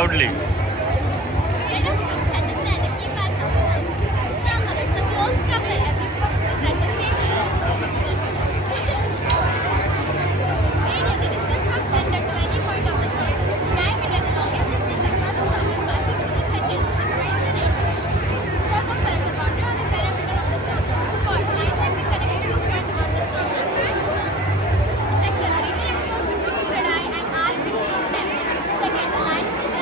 loudly. Let us just understand and keep ourselves circle. It's a closed cover. Every point is at the same distance. Radius, the distance from center to any point of the circle. Diameter, the longest distance across the circle passing through the center to symbolize the radius. Circumference, the boundary on the perimeter of the circle. Chord, lines have been connected to front on the circle. Second, a region enclosed between radii and arc between them. Second, a line which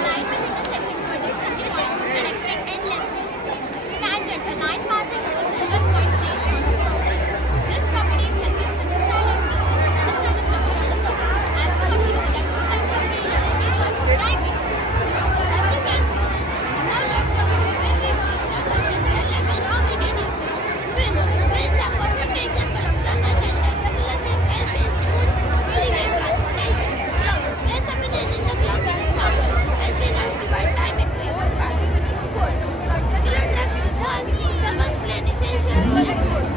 intersects into a distinct shape and extend endlessly. Tangent, a line passing through a single point placed on the circle. This property is helpful in simplifying and understand the structure of the circle. As we continue with the two types of radius, give us diameter. As you can see, now let's talk about various circles at the level. How we can use them. Winds are perfect example of circles and circular shape help in smooth moving transportation. Let's substitute in the clock in the circle, helping us divide time into equal parts. Sports. Circular tracks to balls. Circles play an essential role in sports.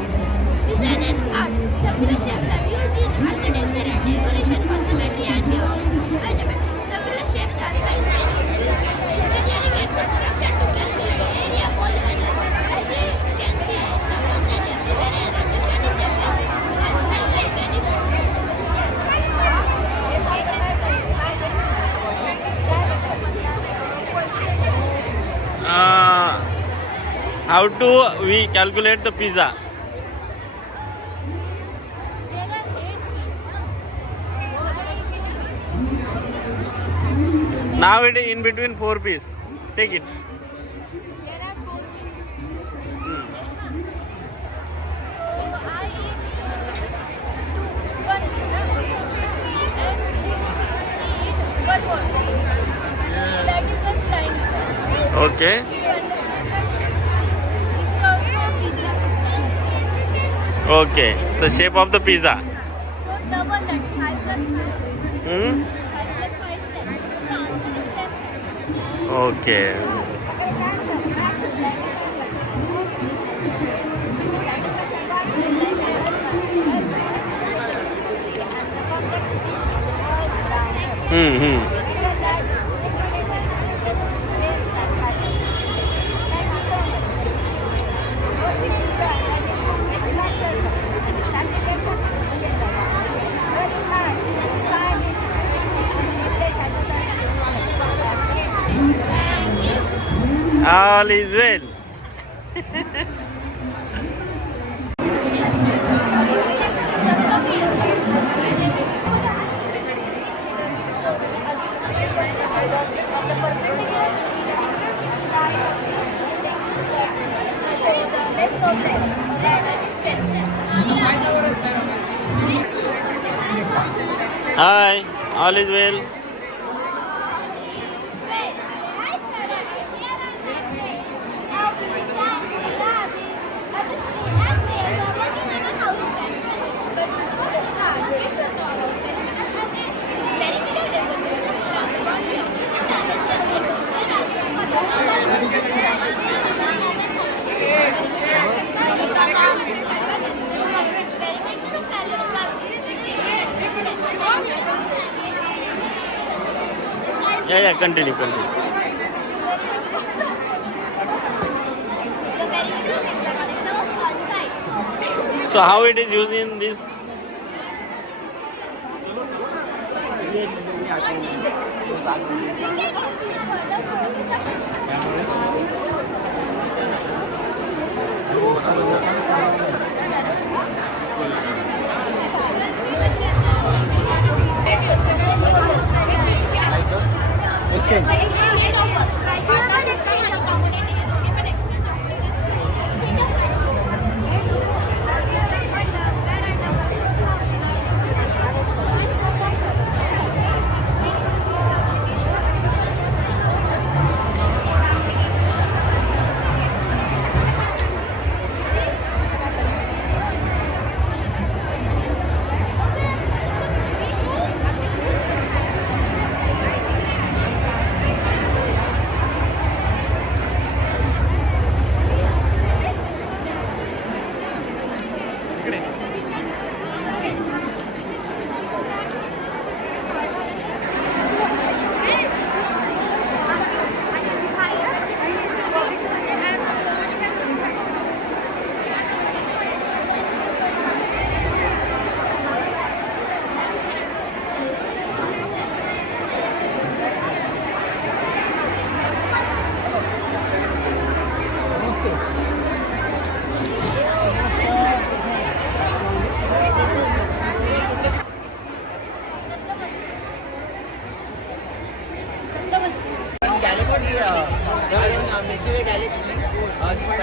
Design and art. Circular shapes are used in architecture and decoration, cosmetry and beauty. Measurement. Circular shapes are helpful in engineering and construction to calculate area, volume and length. As you can see, circles are everywhere and understanding their basics and help in benefits. How do we calculate the pizza? There are 8 pieces. Now it is in between 4 piece. Take it. There are 4 pieces. Yes, ma'am. So I eat one pizza and she eat one more piece. So that is the time. Okay. You understand that? This is also a pizza. Okay. The shape of the pizza. So double that 5 plus 5. Hmm? 5 plus 5 is 10. The answer is 10. Okay. Hmm. Thank you. All is well. Hi. All is well. Yeah, continue. So how it is used in this?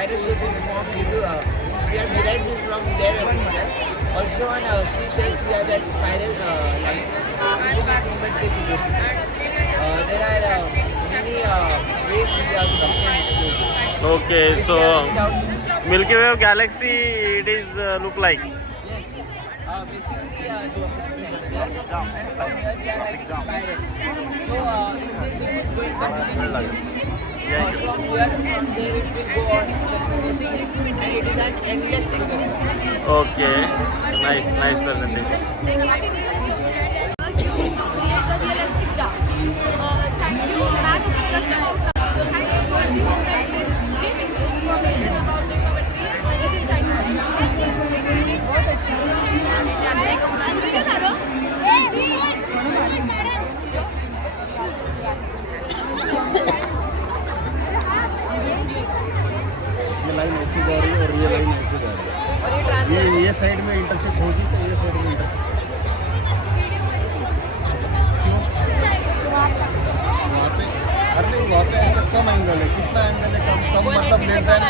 spiral shape is formed due to we have derived this from their itself. Also on seashells we have that spiral lines, which is nothing but this ecosystem. There are many ways we can explore this. Okay, so Without- Milky Way galaxy it is look like. Yes. Basically, the there and from here we are having spiral. So in this it is going continuously. From here, from there it will go on continuously, and it is an endless ecosystem. Okay, nice presentation. Create the realistic graphs. Thank you. Math is just about so thank you for giving that this information about the poetry. This is inside. ये line ऐसी जा रही है और ये line ऐसी जा रही है। ये साइड में इंटरसेक्ट होगी तो ये साइड में इंटरसेक्ट वहाँ पे अरे नहीं वहाँ पे ऐसा कम एंगल है। कितना एंगल है? कम मतलब लेस देन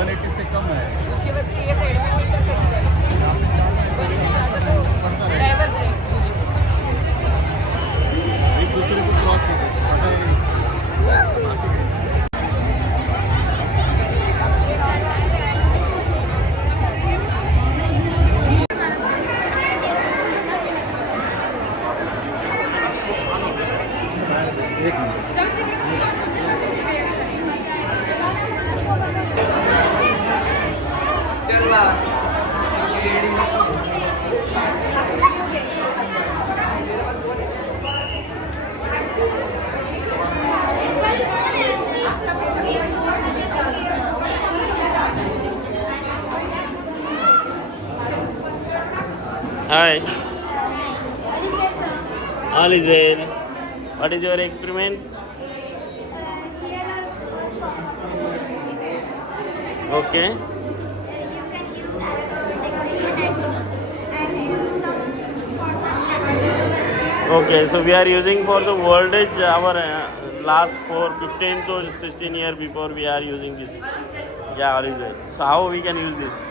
180 से कम है। उसके वजह से ये साइड में इंटरसेक्ट करेगा 180 से ज़्यादा तो ड्राइवर्स रहेंगे एक दूसरे को क्रॉस हो गए पता ही नहीं। एक minute Hi, all is well. What is your experiment? Okay. Okay, so we are using for the voltage our last for 15 to 16 years before we are using this. Yeah, all is well. So how we can use this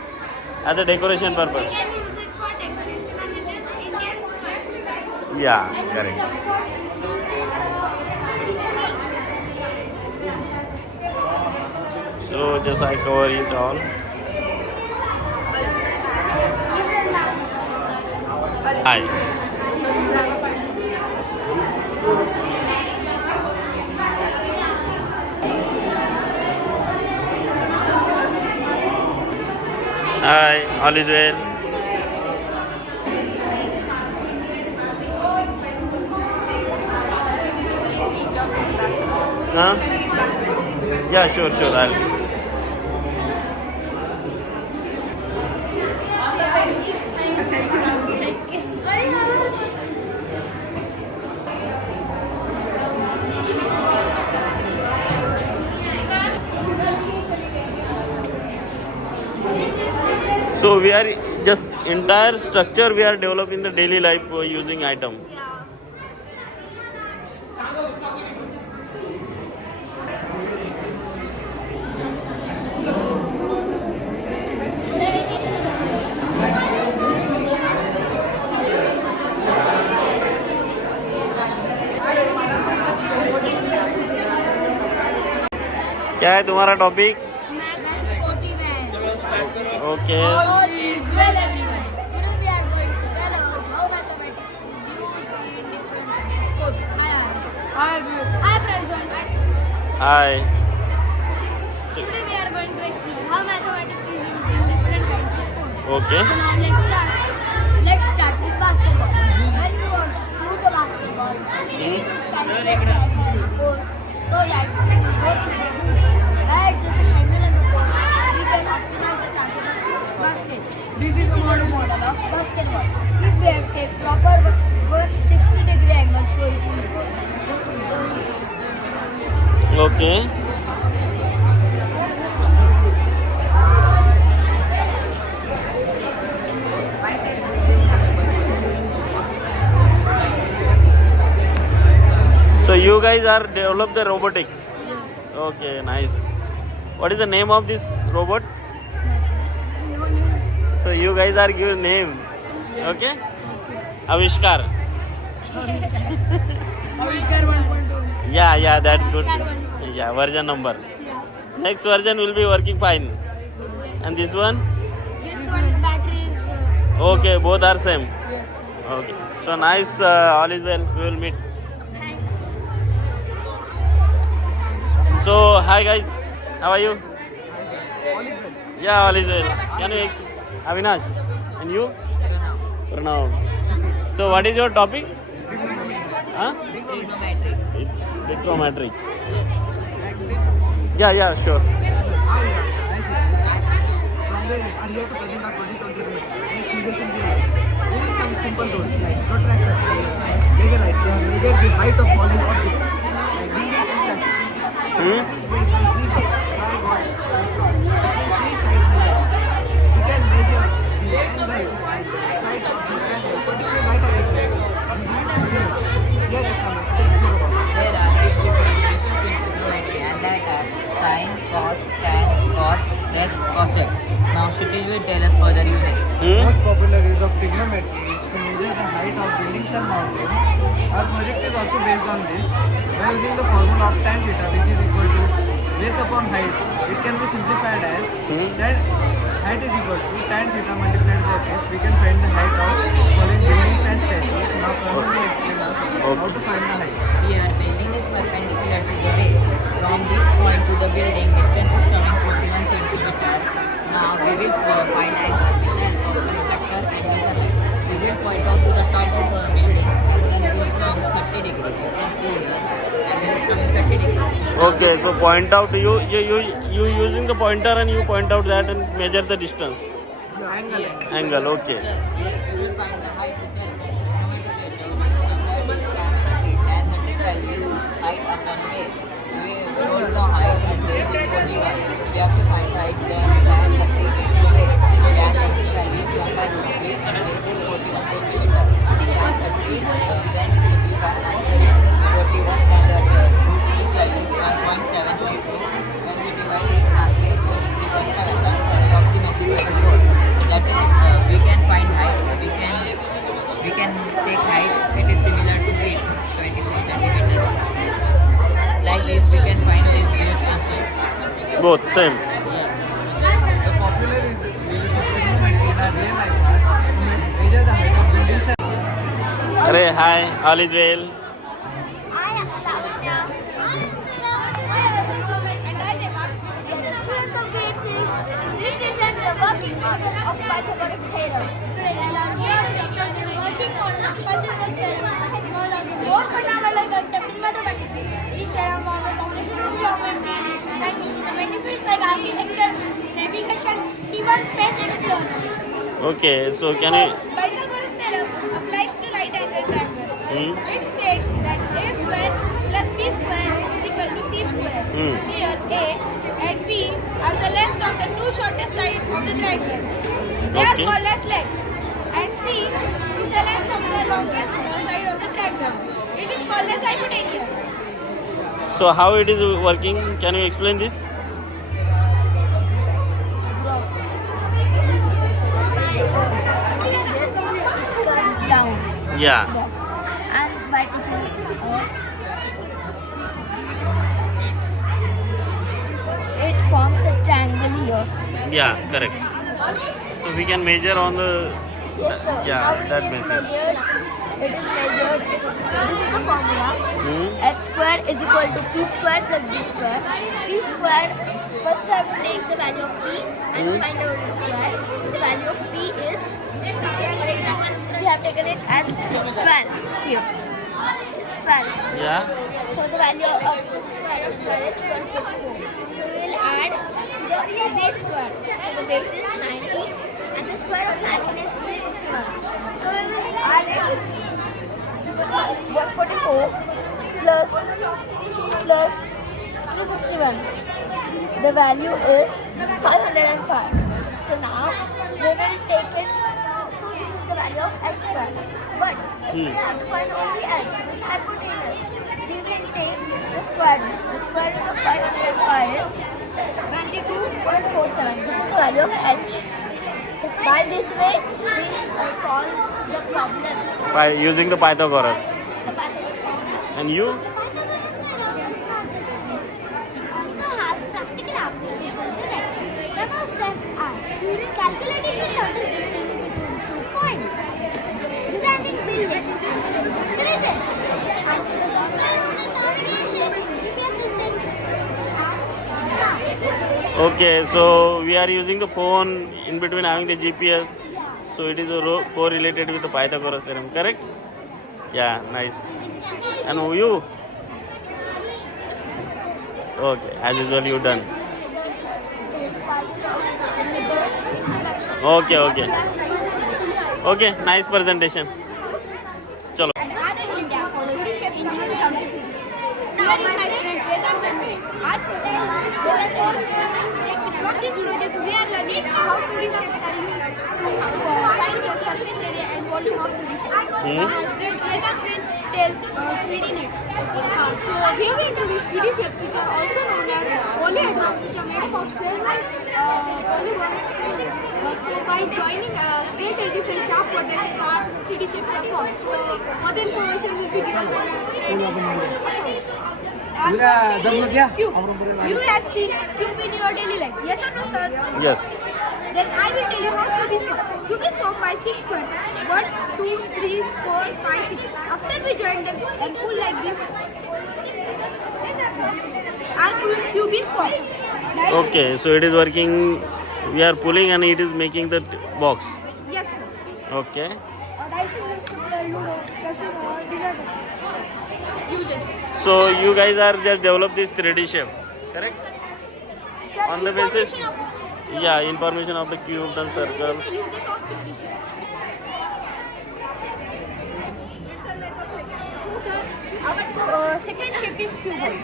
as a decoration purpose? We can use it for decoration and it is Indian sculpture. Yeah, And correct. supports So just I cover it all. Hi. Hi, all is well. Huh? Yeah, sure, I'll. So we are just entire structure we are developing the daily life using item. Yeah. क्या है तुम्हारा topic? Max is 40 man. Okay All is well everyone. Today we are going to tell about how mathematics is used in different sports. Hi Prajwal. Hi. Today we are going to explore how mathematics is used in different kinds of sports. Okay. So now let's start with basketball. When we want to shoot a basketball, we need to calculate the angle so that we go to the hoop. By adjusting angle in the court, we can optimize the chances of basket. This is a model of basketball. If we have take proper 160-degree angle, so it will go to the hoop. Okay. So you guys are develop the robotics. Okay, nice. What is the name of this robot? So you guys are give name. Okay? Avishkar. Avishkar 1.2. Yeah, that's good. Avishkar 1.2. Yeah, version number. Yeah. Next version will be working fine. And this one? This one battery is. Okay, both are same. Yes. Okay. So nice, all is well. We will meet. Thanks. So, hi guys. How are you? Yeah, all is well. Can you Avinash? And you? Pranav. So, what is your topic? Huh? Trigonometry. Yeah, sure. From there, are here to present our project on trigonometry. It uses in real life. Using some simple rules like protractor, measure height. We have measured the height of falling objects like buildings and statues. Hmm? This is based on three laws. Try what? Three sides measure. We can measure the angle and sides of the triangle, particularly right of the triangle. Here is coming. There are 6 different ratios in trigonometry and that are sine, cos, tan, cot, sec, cosec. Now Kshitij will tell us further uses. Most popular use of trigonometry is to measure the height of buildings and mountains. Our project is also based on this. By using the formula of tan theta, which is equal to base upon height, it can be simplified as tan height is equal to tan theta multiplied by base. We can find the height of following buildings and statues. Now Pranav will explain us how to find the height. Here building is perpendicular to the base. From this point to the building, distance is coming 41 centimeter. Now we will find angle with help of protractor and measure it. We will point out to the top of the building and then we will come 30 degrees. You can see here angle is coming 30 degrees. Okay, so point out you using the pointer and you point out that and measure the distance. Angle, okay. You will find the height with help of trigonometric value. As metric value is height upon base. We roll the height and base is 41. We have to find height then and 30 into the base. As metric value is 1 by root base and base is 41 centimeter. As 30 then we simplify answer is 41 and the root base value is 1.722. When we divide it, answer is 23.7. That is approximately 74. That is, we can find height. We can take height. It is similar to width, 24 centimeter. Like this, we can find this width also. Both same. Yes. The popular uses of trigonometry in our real life are to measure the height of buildings and Arey, hi, all is well. I am Lavanya. And I Devaksh. We are the students of grade 6 who represent the working model of Pythagoras theorem. Today we are here to represent working model of Pythagoras theorem, one of the most fundamental concepts in mathematics. This theorem forms the foundation of geometry and uses the benefits like architecture, navigation, even space exploration. Okay, so can you... Pythagoras theorem applies to right angle triangle. Hmm. It states that a square plus b square is equal to c square. Here a and b are the length of the two shortest sides of the triangle. They are Okay. called as legs. And c is the length of the longest side of the triangle. It is called as hypotenuse. So how it is working? Can you explain this? Curves down. Yeah. Box and vertically it forms a triangle here. Yeah, correct. So we can measure on the... Yes sir. Yeah, How that it is basis. measured? It is measured. This is the formula. H square is equal to p square plus b square. P square, first we have to take the value of p and find out the square. The value of p is, for example, we have taken it as 12 here. It's 12. Yeah. So the value of the square of 12 is 144. So we will add the base square. So the base is 90 and the square of 19 is 361. So we will add it 144 plus 361. The value is 505. So now we will take it. So this is the value of x square. But if we have to find only h, this hypotenuse, we will take the square root. The square root of 505 is 22.47. This is the value of h. By this way, we solve the problems. By using the Pythagoras. The Pythagoras formula. And you? The Pythagoras also has practical applications in it. Some of them are calculating the shortest distance between 2 points, designing buildings, bridges, and navigation, GPS systems, and maps. Okay, so we are using the phone in between having the GPS. So it is correlated with the Pythagoras theorem, correct? Yeah, nice. And you? Okay, as usual you done. Okay, okay. Okay, nice presentation. Chalo. Art in India follows the shapes coming down to 3D. Here is my friend Vedanta Ray. Art project Vedanta. From this project we are learning how 2D shapes are used to find the surface area and volume of 2D shapes. My friend Vedanta tell 3D nets. So here we introduce 3D shapes which are also known as polyhedrons, which are made up of cell polygons. So by joining straight edges and sharp vertices, our 3D shapes are formed. So further information will be given by cube. You have seen cube in your daily life. Yes or no, sir? Yes. Then I will tell you how cube is formed. Cube is formed by 6 squares. 1, 2, 3, 4, 5, 6. After we join them and pull like this, our cube is formed. Right? Okay, so it is working. We are pulling and it is making the box. Yes, sir. Okay. Dice is used to play Ludo, Casino, or Dessert. Uses. So you guys are just develop this 3D shape, correct? Sir, On the basis, information about- yeah, information of the cube and circle. The uses of 3D shape. Sir, our second shape is cuboid.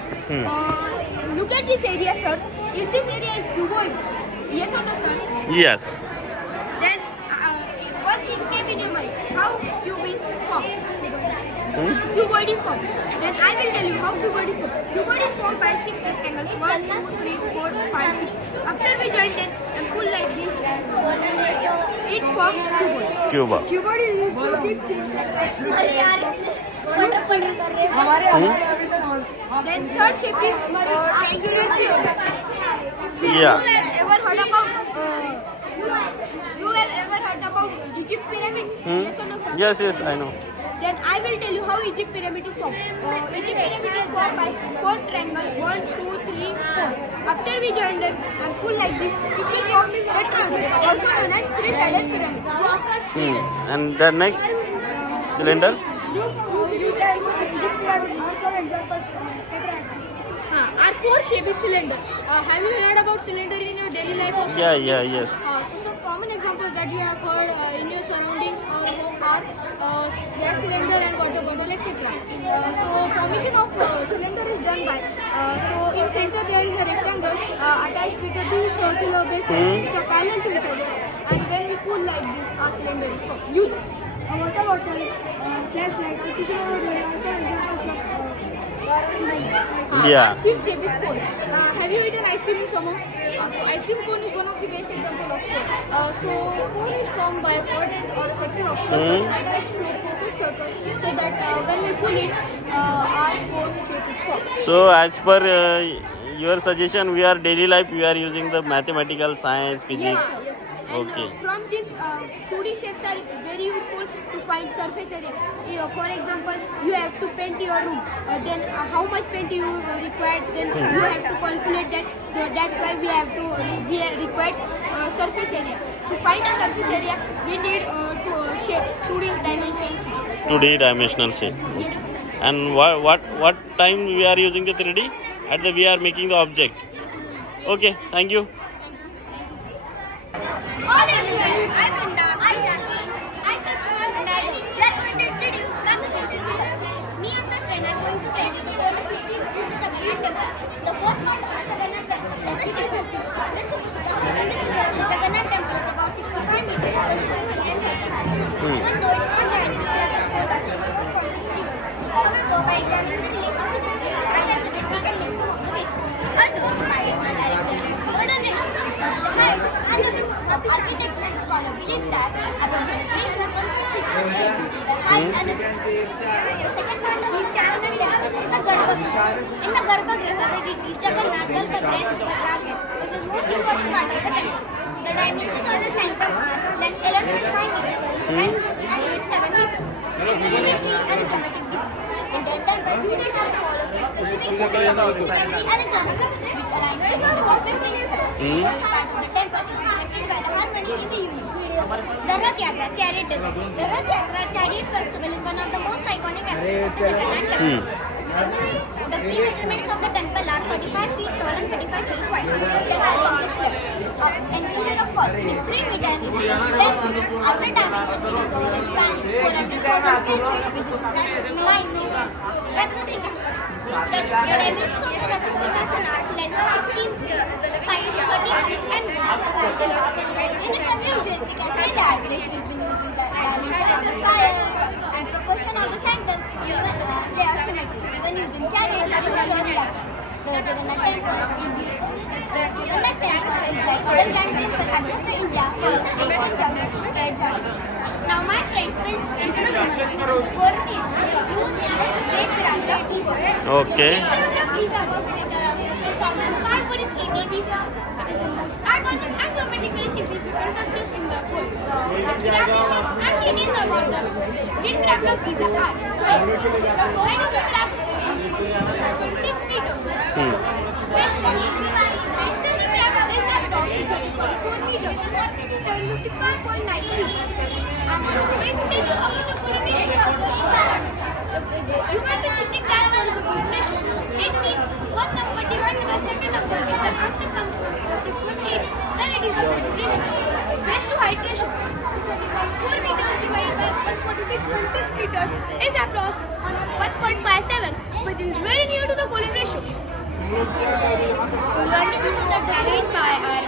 Look at this area, sir. If this area is cuboid, yes or no, sir? Yes. Then one thing came in your mind. How cube is formed? Cuboid is formed. Then I will tell you how cuboid is formed. Cuboid is formed by 6 rectangles. 1, 2, 3, 4, 5, 6. After we join them and pull like this, it forms cuboid. Cuba. Cuboid is used to keep things like Then third shape is triangular pyramid. Yeah. You have ever heard about Egypt pyramid? Yes or no, sir? Yes, yes, I know. Then I will tell you how Egypt pyramid is formed. Egypt pyramid is formed by 4 triangles. 1, 2, 3, 4. After we join them and pull like this, it will form tetrahedron, also known as 3-sided pyramid. And the next cylinder? Our fourth shape is cylinder. Have you heard about cylinder in your daily life? Yeah, yeah, yes. So some common examples that you have heard in your surroundings or home are gas cylinder and water bottle, etc. So formation of cylinder is done by, so in center there is a rectangle attached with a 2 circular bases which are parallel to each other, and when we pull like this, our cylinder is formed. Uses. A water bottle, flashlight, a tissue paper, are some examples of Yeah. Fifth shape is cone. Have you eaten ice cream in summer? So ice cream cone is one of the best example of cone. So cone is formed by a quadrant or a sector of circle attached to a perfect circle, so that when we pull it, our cone shape is formed. So as per your suggestion, we are daily life, we are using the mathematical science, physics. Yes. And Okay. from this 2D shapes are very useful to find surface area. For example, you have to paint your room. Then how much paint you require? Then you have to calculate that. That's why we require surface area. To find a surface area, we need shapes, 2D dimensions. 2D dimensional shape. Yes. And what time we are using the 3D? At the we are making the object. Okay, thank you. All is well. I'm Linda. I'm Jackie. I'm Kashmir. And I do. We are going to introduce mathematics. Me and my friend are going to tell you about the 15 to the Jagannath temple. The first part of the Jagannath temple is the Shiva. The Shiva of the Jagannath temple is about 65 meters long and 130 feet. Even though it's not that big, we have a conscious view. However, by examining the relationship between the art and exhibit, we can make some observations. Although the spider is not directly and the second part of the Chamunder temple is the Garbhagriha. In the Garbhagriha, the deities Jagannath, Balbhadra, and Subhadra, which is most important part of the temple. The dimensions of the center are length 11.5 meters and width 7 meters. It is a symmetry and a geometric design. In the temple, two deities follows a specific principle of symmetry and a geometry, which aligns with the cosmic principle. Every part of the temple is connected by the harmony in the unity. The Rath Yatra chariot design. The Rath Yatra chariot festival is one of the most iconic aspects of the Jagannath temple. The three measurements of the temple are 45 feet tall and 35 feet wide. The complex length of interior of hall is 3 meters and 10 feet. Outer dimension it is over a span 400,000 square feet, which is 9 meters. Ratna Singhasan. The dimensions of the Ratna Singhasan are length 16 feet, height 30 feet and width 30 feet. In the conclusion, we can say that Vishnu has been using the dimension of the spire and proportion of the center. They are symmetric. Even used in chariot leading the Rath Yatra. The Jagannath temple is like other grand temples across the India, follows ancient geometry. Now my friends will introduce you to the coordination used in the Great Pyramid of Giza. Okay. The Pyramid of Giza was made around 1580 BC. It is the most iconic and geometrically significant structures in the world. The pyramid shape and details about the Great Pyramid of Giza are height of the pyramid is 6 meters. Base of the pyramid is approximately 4 meters, 755.9 feet. Amongst the main details of the coordination of the pyramid, you might be thinking that what is a coordination. It means one number divided by second number. If the answer comes from 618, then it is a coordination. Base to height ratio. 4 meters divided by 146.6 meters is approximately 1.57, which is very near to the Colin ratio. We wanted to know that the great pi are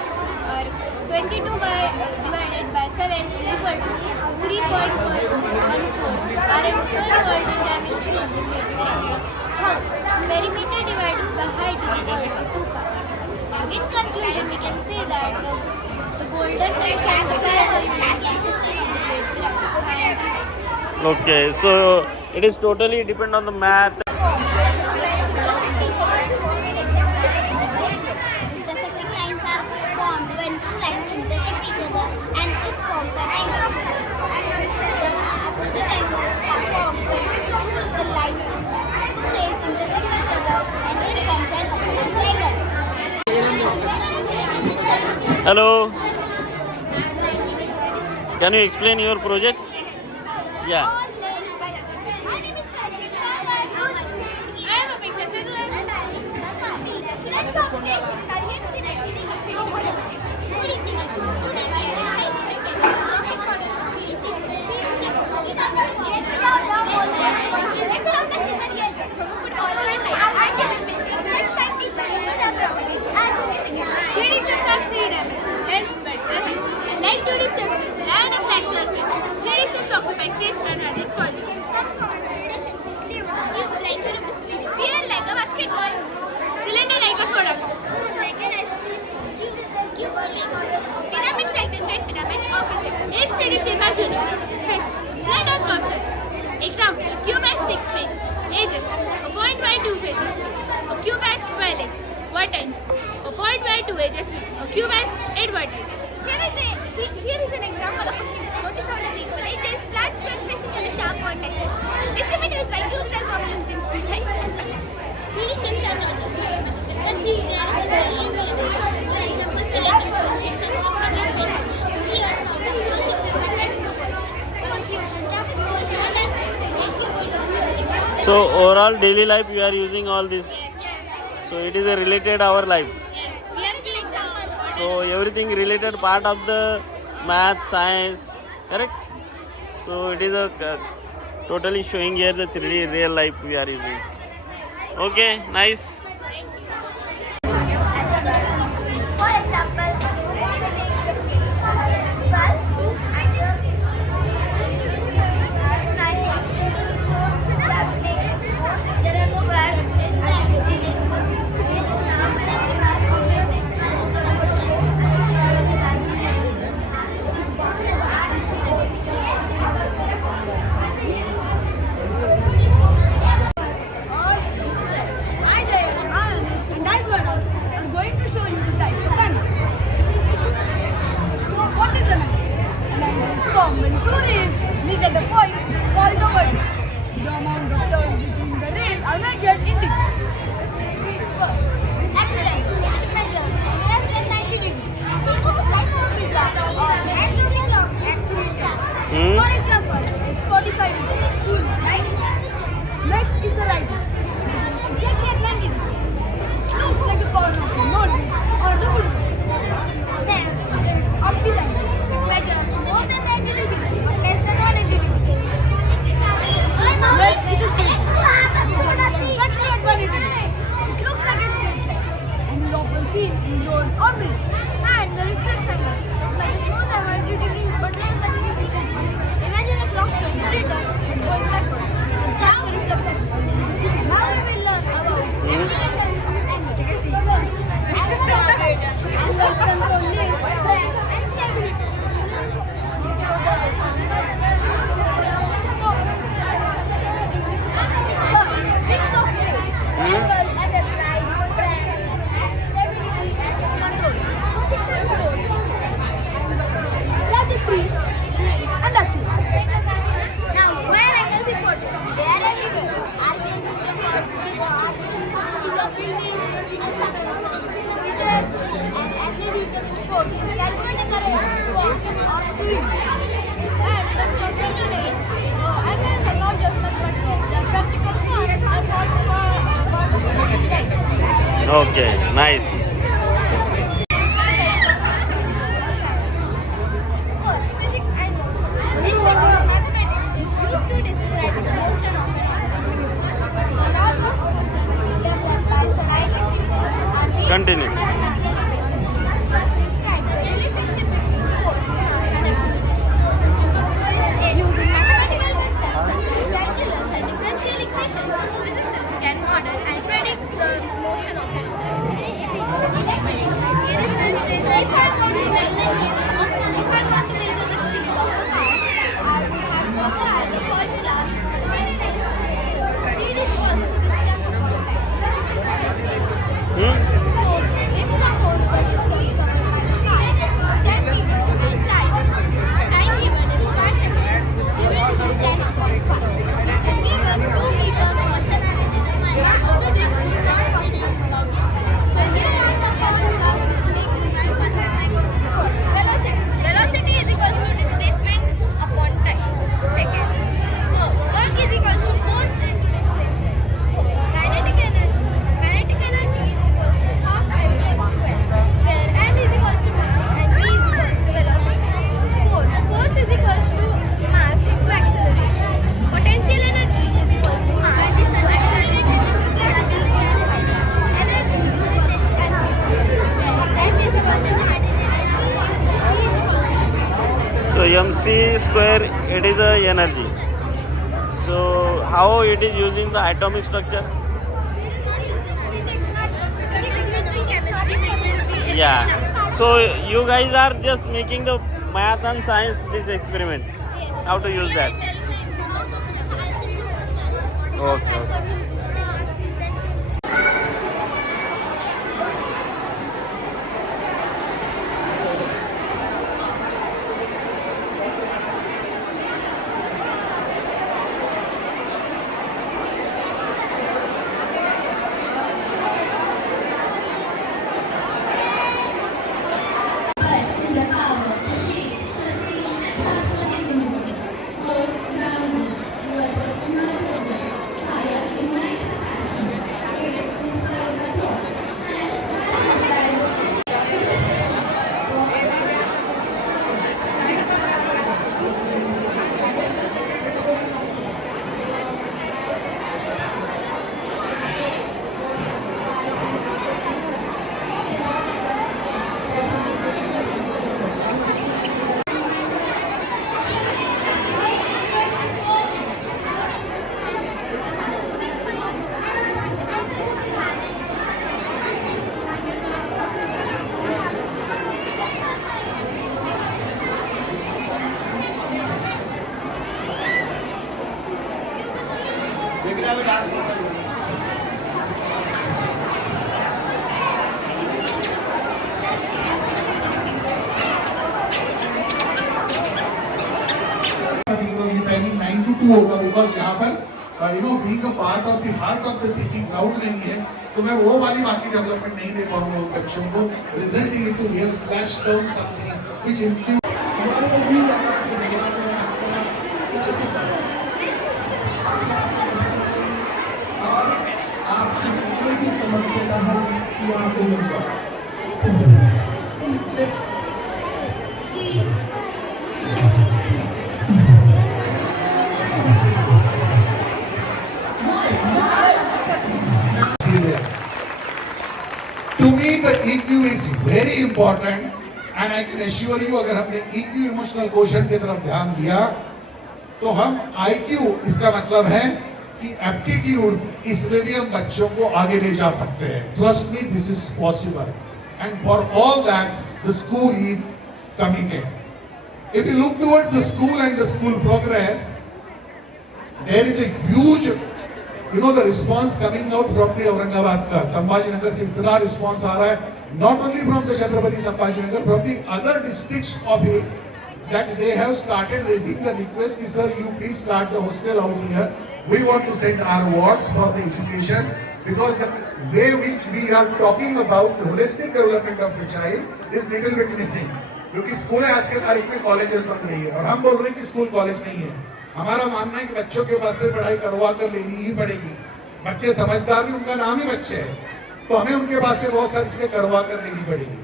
22 divided by 7 is equal to 3.14. Are a third version dimension of the Great Pyramid. How? Perimeter divided by height is equal to 2 pi. In conclusion, we can say that the golden ratio and the pi are unique dimension of the Great Pyramid. Okay, so it is totally depend on the math. Intersecting lines are formed when two lines intersect each other and it forms an angle. The opposite angles are formed when the lines intersect each other and it forms an opposite triangle. Hello. Can you explain your project? Yeah. My name is Rachit. I am a picture and I am the student of Great Career University. Good evening. Today my like 2D surface and a flat surface. 3D surface occupies space and has its volume. Some common definitions include cube like a Rubik's cube, sphere like a basketball, cylinder like a soda cup, like an ice cream, cube like a pyramid like the Great Pyramid of Egypt. Its 3D shape has unique flat or curved. Example: a cube has 6 faces, edges. A point by 2 faces. A cube has 12 edges, vertices. A point by 2 edges. A cube has 8 vertices. Here is an example of a cube. Notice how the equal edges, flat square faces and a sharp vertex. This symmetry is why cubes are common in design. 3D shapes are not just mathematical. The 3D are very important. For example, So overall daily life you are using all this. So it is a related our life. So everything related part of the math, science, correct? So it is a totally showing here the 3D real life we are using. Okay, nice. For example, the amount of turns between the rails are measured in degrees. First, aqueduct. It measures less than 90 degrees. Think of a slice of pizza or actually clock activity. For example, it's 45 degrees. Cool, right? Next is the right. Exactly at 90 degrees. It looks like a corner of a notebook or the woodwork. Then it's optical. It measures more than 90 degrees but less than 180 degrees. Next is the straight. Exactly at 180 degrees. It looks like a straight line and is often seen in roads or bridges. And the reflex angle measures more than 180 degrees but less than 360 degrees. Imagine a clock going straight up and going backwards. And that's the reflex angle. Now we will learn about applications of angle. First, angles control lift, drag, and stability. Okay, nice. First, physics and motion. In physics, mathematics is used to describe the motion of an object. The laws of motion developed by Sir Isaac Newton are based Continue. on mathematical equations that describe the relationship between force, mass, and acceleration. Using mathematical concepts such as calculus and differential equations, physicists can model and predict the motion of an object. If I want to measure the speed of a car, I will have to apply the formula. Speed is equal to distance upon time. So, if suppose the distance covered by the car is 10 meters and time given is 5 seconds, we will do 10.5, which will give us 2 meters per second. Now, physics is not possible without it. So, here are some formulas which make it possible. First, velocity. Velocity is equal to displacement upon time. Second, work is equal to force into displacement. Kinetic energy. Kinetic energy is equal to half mv square, where m is equal to mass and v is equal to velocity. Force is equal to mass into acceleration. Potential energy is equal to mass into acceleration into critical point height. Energy is equal to mv square, where m is equal to mass and c is equal to speed of. So mc square, it is a energy. So how it is using the atomic structure? Yeah. So you guys are just making the math and science this experiment. How to use that? Okay. Timing 9 to 2 होगा because यहाँ पर being a part of the heart of the city ground नहीं है, तो मैं वो वाली बाकी डेवलपमेंट नहीं दे पाऊंगा उन बच्चों को. Resulting into we have slash down something which include To me, the EQ is very important, and I can assure you, अगर हमने EQ इमोशनल क्वेश्चन की तरफ ध्यान दिया, तो हम IQ इसका मतलब है कि एप्टीट्यूड इसमें भी हम बच्चों को आगे ले जा सकते हैं. Trust me, this is possible, and for all that, the school is committed. If you look towards the school and the school progress, there is a huge the response coming out from the Aurangabad ka, Sambhaji Nagar se itna response aa raha hai, not only from the Chhatrapati Sambhaji Nagar, from the other districts of it, that they have started raising the request, sir, you please start the hostel out here. We want to send our wards for the education, because the way which we are talking about the holistic development of the child is little bit missing. क्योंकि school है आज के तारीख में, colleges बंद नहीं है, और हम बोल रहे हैं कि स्कूल कॉलेज नहीं है. हमारा मानना है कि बच्चों के पास से पढ़ाई करवा कर लेनी ही पड़ेगी. बच्चे समझदार भी, उनका नाम ही बच्चे है, तो हमें उनके पास से बहुत सारी चीजें करवा कर लेनी पड़ेगी.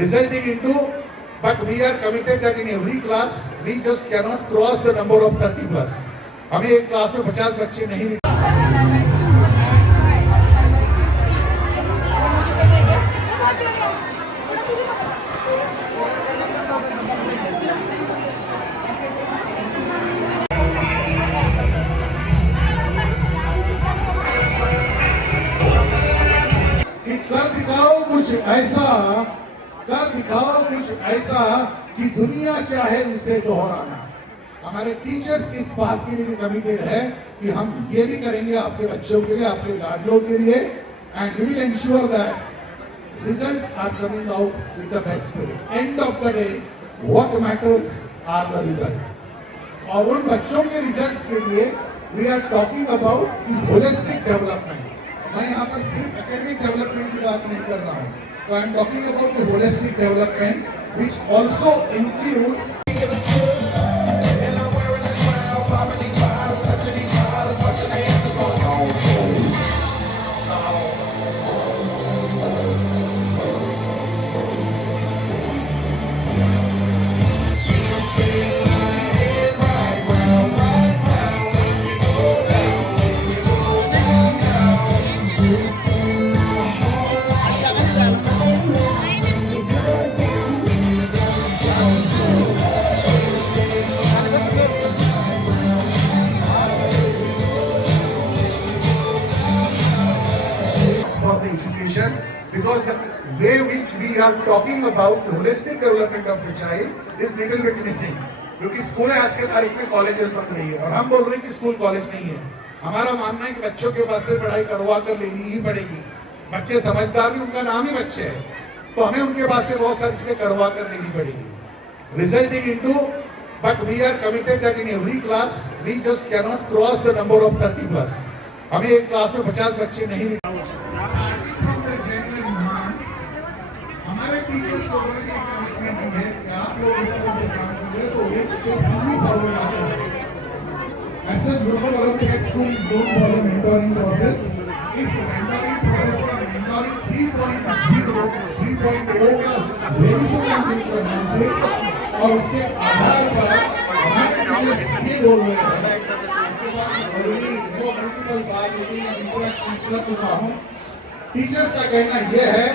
Resulting into, but we are committed that in every class we just cannot cross the number of 30+. हमें एक क्लास में 50 बच्चे नहीं कुछ ऐसा कि दुनिया चाहे उसे दोहराना. हमारे टीचर्स इस बात के लिए भी कमिटेड है कि हम ये भी करेंगे आपके बच्चों के लिए, आपके गार्जियनों के लिए, and we will ensure that results are coming out with the best spirit. End of the day what matters are the result. और उन बच्चों के रिजल्ट्स के लिए we are talking about the holistic development. मैं यहाँ पर सिर्फ एकेडमिक डेवलपमेंट की बात नहीं कर रहा हूँ. So I am talking about the holistic development, which also includes because the way which we are talking about the holistic development of the child is little bit missing. क्योंकि school है आज के तारीख में, कॉलेजेस बंद नहीं है, और हम बोल रहे हैं कि स्कूल कॉलेज नहीं है. हमारा मानना है कि बच्चों के पास से पढ़ाई करवा कर लेनी ही पड़ेगी. बच्चे समझदार भी, उनका नाम ही बच्चे है, तो हमें उनके पास से बहुत सारी चीजें करवा कर लेनी पड़ेगी. Resulting into, but we are committed that in every class we just cannot cross the number of 30+. हमें एक क्लास में 50 बच्चे नहीं. हमारे टीचर्स को कमिटमेंट भी है कि आप लोग इस तरह से काम करेंगे तो एक स्टेप हम भी फॉरवर्ड आते हैं. ऐसा global Olympic school don't follow mentoring process. इस मेंटोरिंग प्रोसेस का मेंटोरिंग 3.0 का वेरी सुन करना से, और उसके आधार पर हमारे टीचर्स ये बोल रहे हैं. ऑलरेडी वो मल्टीपल बार इंटरेक्शन कर चुका हूँ. टीचर्स का कहना यह है